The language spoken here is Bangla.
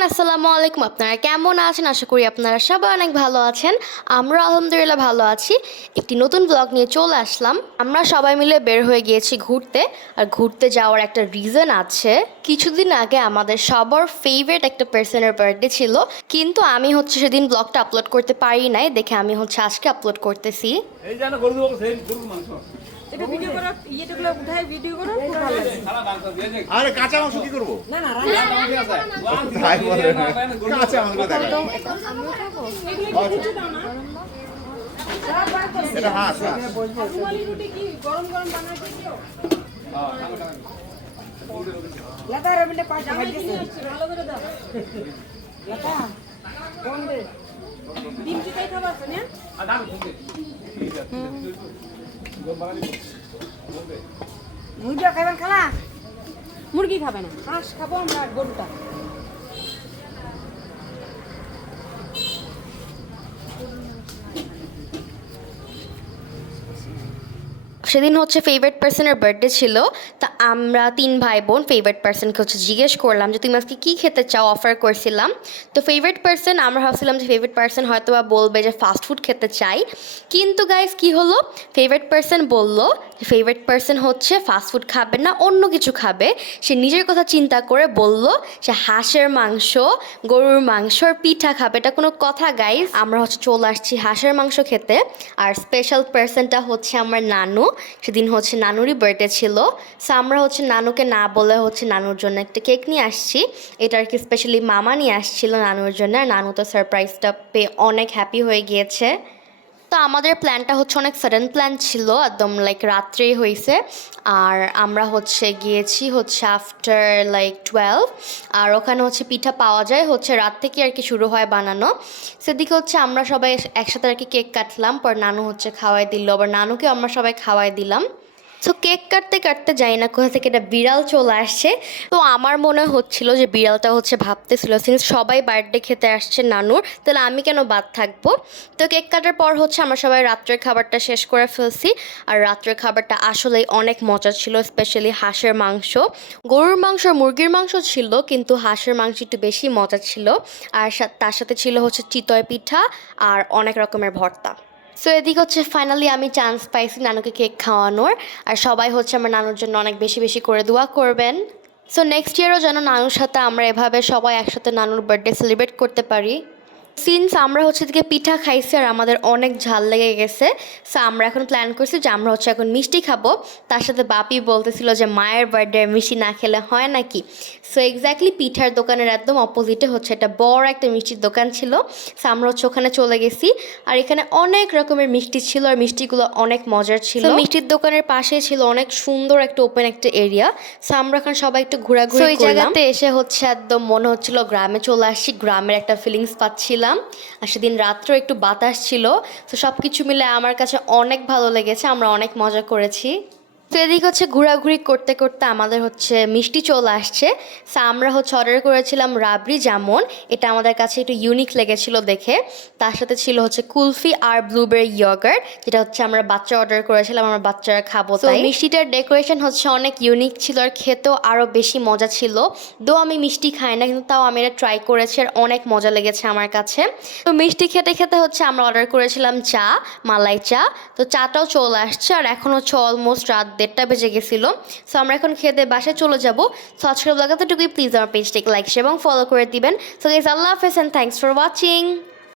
এভরিওয়ান, আসসালামু আলাইকুম। আপনারা কেমন আছেন? আশা করি আপনারা সবাই অনেক ভালো আছেন। আমরা আলহামদুলিল্লাহ ভালো আছি। একটি নতুন ব্লগ নিয়ে চলে আসলাম। আমরা সবাই মিলে বের হয়ে গিয়েছি ঘুরতে। আর ঘুরতে যাওয়ার একটা রিজন আছে। কিছুদিন আগে আমাদের সবার ফেভারিট একটা পার্সনের বার্থডে ছিল, কিন্তু আমি সেদিন ব্লগটা আপলোড করতে পারি নাই, দেখে আমি আজকে আপলোড করতেছি। এই জানো গরু দেবো সেই গরুর মাংস এটা ভিডিও করো, ইয়েগুলো উঠাই ভিডিও করো, খুব ভালো লাগে। সারা মাংস দিয়ে দে আরে কাঁচা মাংস কি করবো? না না আছে তাই বলে কাঁচা মাংস দেখা এটা হাঁস হাঁস। রুমালি রুটি কি গরম গরম বানাতে দিও। লতা রবিলে পাঁচ ভাই দিছে, ভালো করে দাও। লতা কোন দে ডিম চিটাই খাবার আছে না? আদান খুঁজে মুরগি খাবেন খালা? মুরগি খাবে না, হাঁস খাবো আমরা, গরুটা। সেদিন ফেভারিট পার্সনের বার্থডে ছিল। তা আমরা 3 ভাই বোন ফেভারিট পার্সনকে জিজ্ঞেস করলাম যে তুমি আজকে কী খেতে চাও, অফার করছিলাম। তো ফেভারিট পার্সন, আমরা ভাবছিলাম যে ফেভারিট পার্সন হয়তো বা বলবে যে ফাস্ট ফুড খেতে চাই, কিন্তু গাইস কি হলো, ফেভারিট পার্সন বললো যে ফেভারিট পার্সন ফাস্ট ফুড খাবে না, অন্য কিছু খাবে। সে নিজের কথা চিন্তা করে বলল সে হাঁসের মাংস, গরুর মাংস আর পিঠা খাবে। এটা কোনো কথা গাইস? আমরা চলে আসছি হাঁসের মাংস খেতে। আর স্পেশাল পার্সনটা আমার নানু। সেদিন নানুরই বার্থডে ছিল। সো আমরা নানুকে না বলে নানুর জন্য একটা কেক নিয়ে আসছি। এটা আর কি স্পেশালি মামা নিয়ে আসছিল নানুর জন্য। আর নানু তো সারপ্রাইজটা পেয়ে অনেক হ্যাপি হয়ে গিয়েছে। তো আমাদের প্ল্যানটা অনেক সাডেন প্ল্যান ছিল, একদম রাত্রেই হয়েছে। আর আমরা গিয়েছি আফটার 12। আর ওখানে পিঠা পাওয়া যায় রাত থেকে আর কি শুরু হয় বানানো। সেদিকে আমরা সবাই একসাথে আর কি কেক কাটলাম, পর নানু খাওয়াই দিল, আবার নানুকে আমরা সবাই খাওয়াই দিলাম। সো কেক কাটতে কাটতে যাই না কোথা থেকে একটা বিড়াল চলে আসছে। তো আমার মনে হচ্ছিল যে বিড়ালটা ভাবতেছিল সিন্স সবাই বার্থডে খেতে আসছে নানুর, তাহলে আমি কেন বাদ থাকবো। তো কেক কাটার পর আমরা সবাই রাত্রের খাবারটা শেষ করে ফেলছি। আর রাত্রের খাবারটা আসলেই অনেক মজা ছিল, স্পেশালি হাঁসের মাংস। গরুর মাংস, মুরগির মাংস ছিল, কিন্তু হাঁসের মাংস একটু বেশি মজা ছিল। আর তার সাথে ছিল চিতই পিঠা আর অনেক রকমের ভর্তা। সো এদিকে ফাইনালি আমি চান্স পাইছি নানুকে কেক খাওয়ানোর। আর সবাই আমার নানুর জন্য অনেক বেশি বেশি করে দোয়া করবেন। সো নেক্সট ইয়ারও যেন নানুর সাথে আমরা এভাবে সবাই একসাথে নানুর বার্থডে সেলিব্রেট করতে পারি। সিন্স আমরা দিকে পিঠা খাইছি আর আমাদের অনেক ঝাল লেগে গেছে, সো আমরা এখন প্ল্যান করছি যে আমরা এখন মিষ্টি খাবো। তার সাথে বাপি বলতেছিল যে মায়ের বার্থডে মিষ্টি না খেলে হয় নাকি। সো এক্স্যাক্টলি পিঠার দোকানের একদম অপোজিটে একটা বড় একটা মিষ্টির দোকান ছিল। সো আমরা ওখানে চলে গেছি। আর এখানে অনেক রকমের মিষ্টি ছিল, আর মিষ্টিগুলো অনেক মজার ছিল। মিষ্টির দোকানের পাশে ছিল অনেক সুন্দর একটা ওপেন একটা এরিয়া। সো আমরা এখন সবাই একটু ঘোরাঘুরি করলাম। ওই জায়গাতে এসে একদম মনে হচ্ছিল গ্রামে চলে আসছি, গ্রামের একটা ফিলিংস পাচ্ছিলাম। আর সেদিন রাত্রেও একটু বাতাস ছিল। তো সব কিছু মিলে আমার কাছে অনেক ভালো লেগেছে, আমরা অনেক মজা করেছি। তো এদিকে ঘোরাঘুরি করতে করতে আমাদের মিষ্টি চলে আসছে। সো আমরা অর্ডার করেছিলাম রাবড়ি জামুন। এটা আমাদের কাছে একটু ইউনিক লেগেছিল দেখে। তার সাথে ছিল কুলফি আর ব্লুবেরি ইয়গার্ট, যেটা আমরা বাচ্চা অর্ডার করেছিলাম, আমরা বাচ্চারা খাবো। তো মিষ্টিটার ডেকোরেশন অনেক ইউনিক ছিল, আর খেতেও আরও বেশি মজা ছিল। দো আমি মিষ্টি খাই না, কিন্তু তাও আমি এটা ট্রাই করেছি আর অনেক মজা লেগেছে আমার কাছে। তো মিষ্টি খেতে খেতে আমরা অর্ডার করেছিলাম চা, মালাই চা। তো চাটাও চলে আসছে। আর এখন অলমোস্ট রাত 1:30 বেজে গেছিলো। সো আমরা এখন খেতে বাসায় চলে যাবো। সো আজকের ব্লগ এতটুকুই। প্লিজ আমার পেজটাকে লাইক এবং ফলো করে দিবেন। সো গাইস, আল্লাহ হাফেজ এন্ড থ্যাঙ্কস ফর ওয়াচিং।